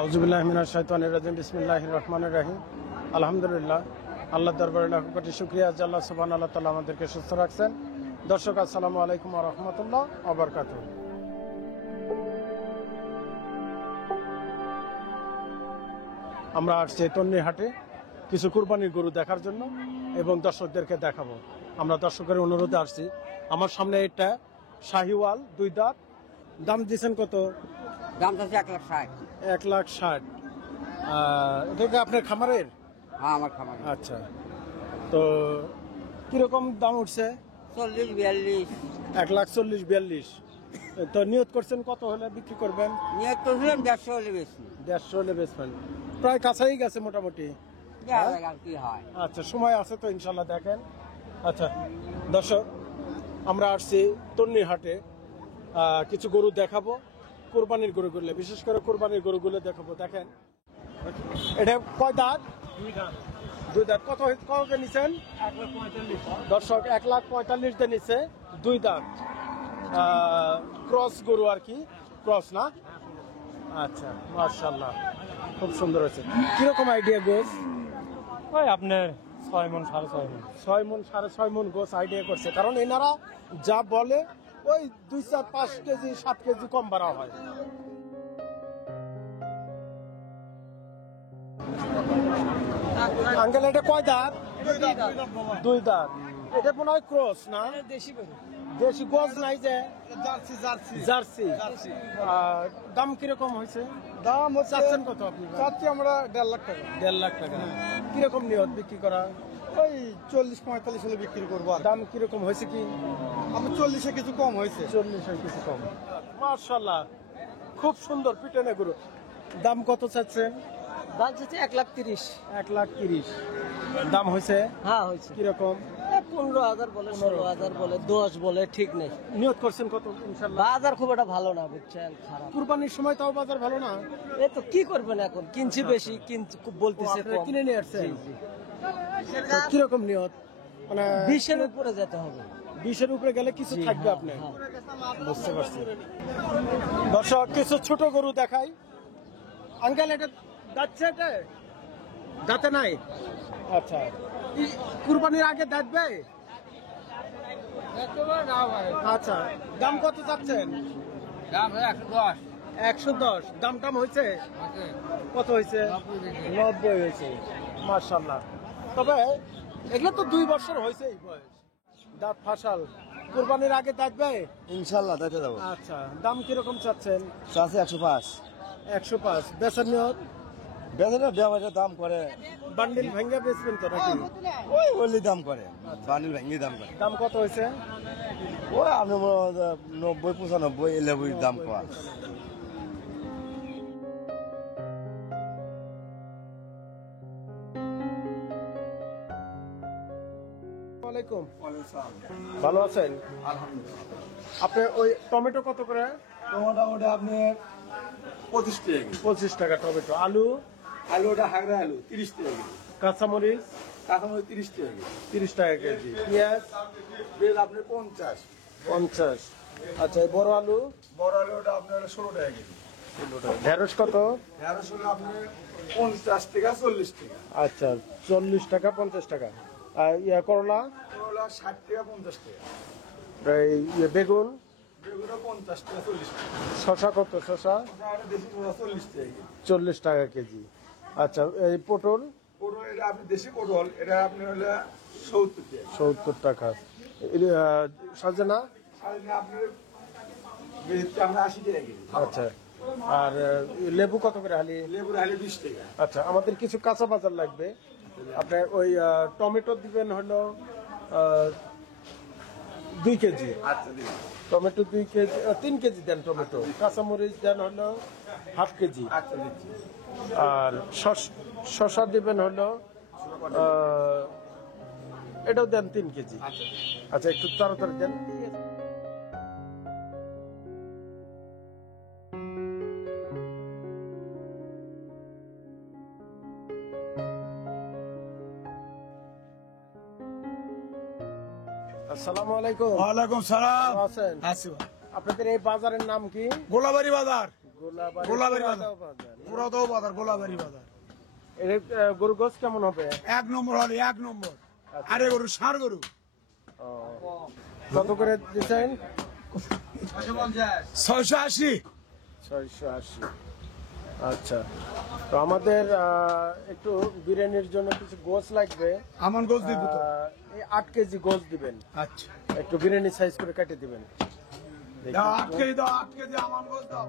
আউযুবিল্লাহি মিনাশ শাইতানির রাজিম বিসমিল্লাহির রহমানির রহিম আলহামদুলিল্লাহ আল্লাহর দরবারে লাখ কোটি শুকরিয়া যে আল্লাহ সুবহানাহু ওয়া তাআলা আমাদেরকে সুস্থ রাখছেন। দর্শক আসসালামু আলাইকুম ওয়া রাহমাতুল্লাহ ওয়া বারাকাতুহু। আমরা আসছি তন্নি হাটে কিছু কুরবানির গরু দেখার জন্য এবং দর্শকদেরকে দেখাবো। আমরা দর্শকের অনুরোধে আসছি। আমার সামনে এটা শাহিওয়াল দুই দাঁত, দাম দিয়েছেন কত? দাম চাচ্ছে 1,60,000। 1,60,000। এটা কি আপনার খামারের? হ্যাঁ, আমার খামার। আচ্ছা, তো কিরকম দাম উঠছে? 40-42। 1,40,42। তো নিয়ত করছেন কত হলে বিক্রি করবেন? নিয়ত করছিলাম 150 হলে বেশি। 150 হলে বেচবেন, প্রায় কাছাই গেছে মোটামুটি। দেখা যাক আর কি হয়। আচ্ছা, সময় আছে তো ইনশাল্লাহ দেখেন। আচ্ছা দর্শক, আমরা আসছি তন্নি হাটে কিছু গরু দেখাবো, কোরবানির গরুগুলো, বিশেষ করে কোরবানির গরুগুলো দেখাবো। দেখেন এটা কয় দাঁত? দুই দাঁত। কত নিছেন? 1,45,000। দর্শক 1,45,000 দিয়ে নিচ্ছে, দুই দাঁত, ক্রস গরু আর কি, ক্রস না? আচ্ছা, মাশাআল্লাহ, খুব সুন্দর হয়েছে। কিরকম আইডিয়া গোস? ওই আপনার 6 মণ 6.5 মণ। 6 মণ 6.5 মণ গোস আইডিয়া করছে, কারণ এনারা যা বলে ওই 2-4-5 কেজি 7 কেজি কম বাড়া হয়। আঙ্কেল এটা কয় দাঁত? দুই দাঁত। এটা মনে হয় ক্রস না? দেশি গরু। দেশি গোস নাই যে? জার্সি। দাম কিরকম হয়েছে? দাম চাচ্ছেন কত আপনি? চাচ্ছি আমরা 1.5 লাখ টাকা। 1.5 লাখ টাকা। কিরকম নিয়ত বিক্রি করা? ওই 40-45 হলে বিক্রি করবো। আর দাম কিরকম হয়েছে কি? আমি 40-এ কিছু কম হয়েছে। 40 কিছু কম। মাশাআল্লাহ, খুব সুন্দর পিটনে গরু। দাম কত চাচ্ছেন? দাম চাচ্ছে 1,30,000। 1,30,000 দাম হয়েছে? হ্যাঁ হয়েছে। কিরকম? 15,000 বলে, 16,000 বলে, 10 বলে, ঠিক নেই। নিয়ত করছেন কত? ইনশাআল্লাহ। বাজার খুব একটা ভালো না, বুঝছেন, খারাপ। কুরবানির সময় তাও বাজার ভালো না? এই তো কি করবেন এখন, কিনছি বেশি, বলতেছে আপনারা কম। কিনে নিয়ে আসছেন? জি, জি। তো কিরকম নিয়ত? মানে 20-এর উপরে যেতে হবে। 20-এর উপরে গেলে কিছু জি, থাকবে হ্যাঁ, আপনি? হ্যাঁ। বুঝতে পারছি। দর্শক, কিছু ছোট গরু দেখাই। আঙ্কেল এটা যাচ্ছে, এটা দাঁতে নাই? আচ্ছা, কুরবানির আগে দেখবে? আচ্ছা, দাম কত চাচ্ছেন? দাম 110। 110। দাম টাম হয়েছে? কত হয়েছে? 90 হয়েছে। মাশাআল্লাহ। তবে এগুলো তো 2 বছর হয়েছে এই বয়স। দাঁত ফাঁসাল। কুরবানির আগে দেখবে? ইনশাল্লাহ দিতে যাবো। আচ্ছা, দাম কিরকম চাচ্ছেন? চাচ্ছি 105। 105। বেচার নিয়ত? বেতনের ব্যবসার দাম করে বান্ডিল ভেঙে বেচবেন তো নাকি? ওই দাম করে, বানিল ভেঙে দাম করে। দাম কত হয়েছে? ওই আপনি 90-95 এলেবুই দাম করা। আসসালামু আলাইকুম। ভালো আছেন? আপনি ওই টমেটো কত করে? মোটামুটি আপনি 25 টাকা। 25 টাকা টমেটো। আলু? আলু ওটা হাগরা আলু 30 টাকা। কাঁচামরিচ? কাঁচামরিচ 30 টাকা। 30 টাকা কেজি। পেঁয়াজ? বেল আপনি 50। 50। আচ্ছা, এই বড় আলু? বড় আলু ওটা আপনার 16 টাকা কেজি। ঢেঁড়স কত? ঢেঁড়স হলো আপনি 50 টাকা 40 টাকা। আচ্ছা, 40 টাকা 50 টাকা। আর করলা? করলা 60 টাকা 50 টাকা। এই বেগুন? বেগুনও 50 টাকা 40 টাকা। শসা কত? শসা আর দেশি করলা 40 টাকা কেজি। 40 টাকা কেজি। আচ্ছা, এই পটল? পটল এটা আপনি দেশি পটল, এটা আপনি হলে 70 টাকা। 70 টাকা। সজনা? সারাদিনে আপনার আমরা 80 টাকা কেজি। আচ্ছা, আর লেবু কত করে হালি? লেবুর হালি 20 টাকা। আচ্ছা, আমাদের কিছু কাঁচা বাজার লাগবে। আপনার ওই টমেটো দিবেন হলো 2 কেজি। আচ্ছা দিন। টমেটো 2 কেজি, 3 কেজি দেন টমেটো। কাঁচামরিচ দেন হলো হাফ কেজি। আচ্ছা দিচ্ছি। আর শসা দিবেন হলো এটাও দেন 3 কেজি। আচ্ছা। আচ্ছা, একটু তাড়াতাড়ি দেন। আসসালামু আলাইকুম। ওয়ালাইকুম সালাম। ভালো আছেন? আছি। আপনাদের এই বাজারের নাম কি? গোলাবাড়ি বাজার। গোলাবাড়ি গোলাবাড়ি বাজার। পুরাদাও বাজার গোলাবাড়ি বাজার এর গরু গোস কেমন হবে? 1 নম্বর হলে 1 নম্বর। আরে গরু সার গরু কত করে দিচ্ছেন? 680। 680। আচ্ছা, তো আমাদের একটু বিরিয়ানির জন্য কিছু গোস লাগবে। আমন গোস দিব তো। এই 8 কেজি গোস দিবেন। আচ্ছা একটু বিরিয়ানি সাইজ করে কেটে দিবেন। দাও 8 কেজি দাও, 8 কেজি আমন গোস দাও।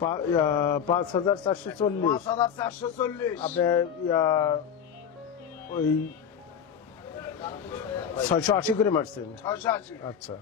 পা- 5440। 5440। আপনার ওই 680 করে মারছেন। 680। আচ্ছা,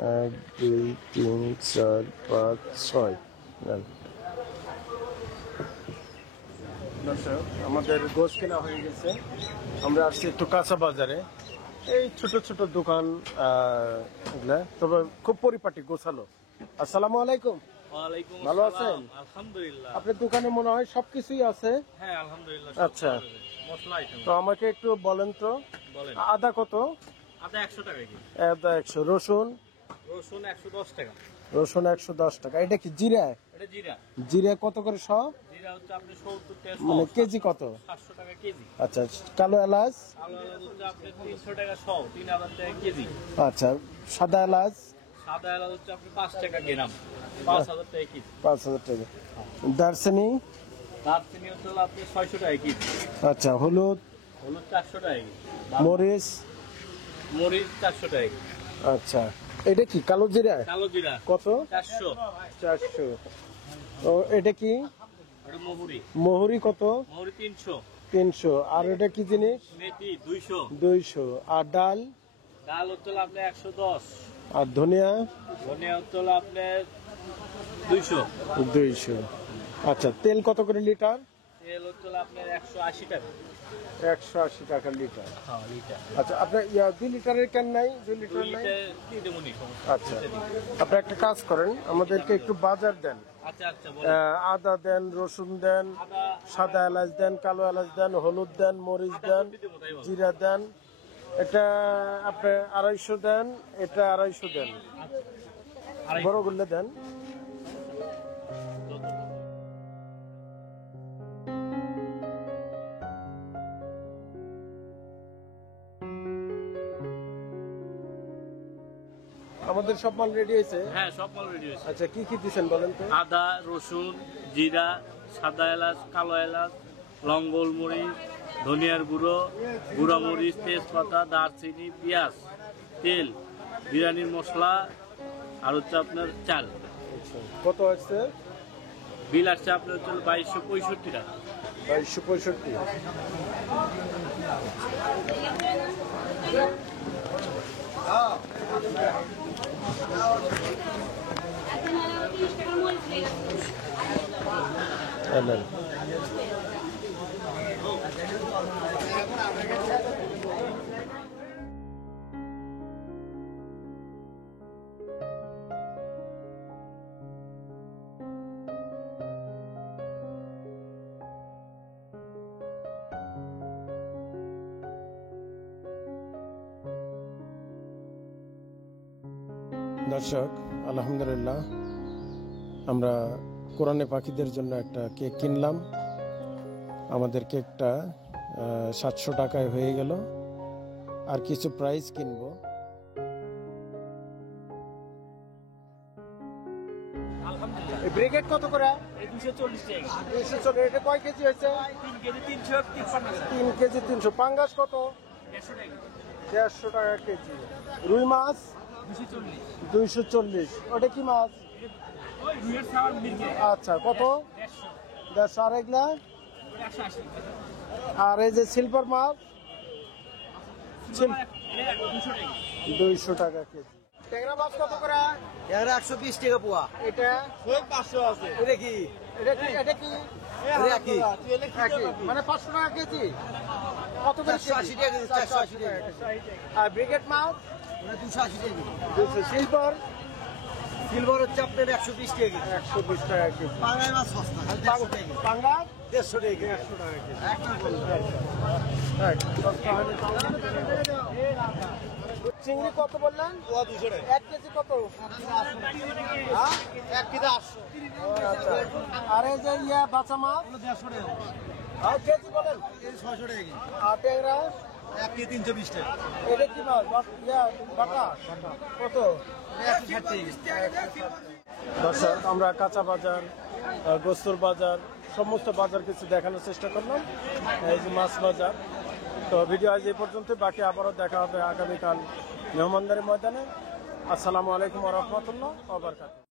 1 2 3 4 5 6 নেন। দর্শক, আমাদের গোশ কেনা হয়ে গেছে। আমরা আসছি একটু কাঁচা বাজারে। এই ছোট ছোট দোকান এগুলা, তবে খুব পরিপাটি গোছালো। আসসালামু আলাইকুম। ওয়ালাইকুম ভালো আসসালাম। আছেন? আলহামদুলিল্লাহ। আপনার দোকানে মনে হয় সবকিছুই আছে। হ্যাঁ আলহামদুলিল্লাহ। আচ্ছা। মশলা আইটেম তো আমাকে একটু বলেন তো, বলেন। আদা কত? আদা 100 টাকা কি? আদা 100। রসুন? রসুন 110 টাকা। রসুন 110 টাকা। এটা কি জিরা? এটা জিরা। জিরা কত করে শ? জিরা হচ্ছে আপনি 70 টাকা শ। মানে কেজি কত? 700 টাকা কেজি। আচ্ছা, কালো এলাচ? কালো এলাচ হচ্ছে আপনি 300 টাকা শ, 3000 টাকা কেজি। আচ্ছা, সাদা এলাচ? সাদা এলাচ হচ্ছে আপনি 5 টাকা গ্রাম, 5000 টাকা কেজি। 5000 টাকা। দারচিনি? দারচিনি হচ্ছে হলো আপনি 600 টাকা কেজি। আচ্ছা, হলুদ? হলুদ 400 টাকা কেজি। মরিচ? মরিচ 400 টাকা কেজি। আচ্ছা, এটা কি কালো জিরা? কালো জিরা কত? 400। 400। ও এটা কি? এটা মহুরি। মহুরি কত? মহুরি 300। 300। আর এটা কি জিনিস? মেথি 200। 200। আর ডাল? ডাল হচ্ছে হলো আপনার 110। আর ধনিয়া? ধনিয়া হচ্ছে হলো আপনার 200। 200। আচ্ছা, তেল কত করে লিটার? তেল হচ্ছে হলো আপনার 180 টাকা। 180 টাকা লিটার। হ্যাঁ লিটার। আচ্ছা, আপনার 2 লিটারের ক্যান নাই? 2 লিটার নাই? দিয়ে দেবো নি সমস্যা। আচ্ছা, আপনি একটা কাজ করেন, আমাদেরকে একটু বাজার দেন। আচ্ছা আচ্ছা বলেন। আদা দেন, রসুন দেন, আদা সাদা এলাচ দেন, কালো এলাচ দেন, হলুদ দেন, মরিচ দেন, দিয়ে দেবো তাই বল। জিরা দেন। এটা আপনি 250 দেন, এটা 250 দেন। আড়াই- বড়গুলো দেন। আমাদের সব মাল রেডি হয়েছে। হ্যাঁ সব মাল রেডি হয়েছে। আচ্ছা, কি কি দিচ্ছেন বলেন তো? আদা, রসুন, জিরা, সাদা এলাচ, কালো এলাচ, লঙ্গল মরিচ, ধনিয়ার গুঁড়ো, গুঁড়া মরিচ, তেজপাতা, দারচিনি, পেঁয়াজ, তেল, বিরিয়ানির মশলা, আর হচ্ছে আপনার চাল। আচ্ছা, কত আছে? বিল আসছে আপনার হচ্ছে 2265 টাকা। 2265। নেন। দর্শক, আলহামদুলিল্লাহ, আমরা কোরআনে পাখিদের জন্য একটা কেক কিনলাম। আমাদের কেকটা 700 টাকায় হয়ে গেল। আর কিছু প্রাইস কিনবো। ব্রিগেড কত করে? 240 টাকা। 240। এটা কয় কেজি হয়েছে? 3 কেজি 353 টাকা। 3 কেজি 300। পাঙ্গাস কত? 150 টাকা। 150 টাকা কেজি। রুই মাছ 240। 240। ওটা কি মাছ? ওই রুইয়ের সাওয়ার মির্গে। আচ্ছা, কত? 150। 150। আর এগুলা? 180। আর এই যে সিলভার মাছ? 200 টাকা। 200 টাকা কেজি। ট্যাংরা মাছ কত করে? এর 120 টাকা পোয়া। এটা? 500 আছে। এটা কি? এটা কি? এটা কি? এটা কি? একই। মানে 500 টাকা কেজি। কত করে? 480 টাকা কেজি, 480 টাকা কেজি। আর ব্রিগেড মাছ? ওটা 280 টাকা কেজি। 200। সিলভার? সিলভার হচ্ছে আপনার 120 টাকা কেজি। 120 টাকা কেজি। পাঙ্গাস মাছ সস্তা, 150 টাকা কেজি। পাঙ্গাস? 150 টাকা কেজি। 150 টাকা কেজি। একদম বলুন। চিংড়ি কত বললেন? 200 টাকা। 1 কেজি কত? হ্যাঁ? 1 কেজি 800। আচ্ছা। আর এই যে ইয়া বাচ্চা মাছ? 150 টাকা। আর কেজি বলেন? এই 600 টাকা কেজি। আর ট্যাংরা? 1 কেজি 320 টাকা। এটা কি মাছ? ইয়া বাটা? কত? 160 টাকা। দর্শক, আমরা কাঁচা বাজার, গোস্তুর বাজার, সমস্ত বাজার কিছু দেখানোর চেষ্টা করলাম। এই যে মাছ বাজার। তো ভিডিও আজ এই পর্যন্ত, বাকি আবারও দেখা হবে আগামীকাল মেহমানদারি ময়দানে। আসসালামু আলাইকুম ওয়া রাহমাতুল্লাহ ওয়া বারাকাতুহু।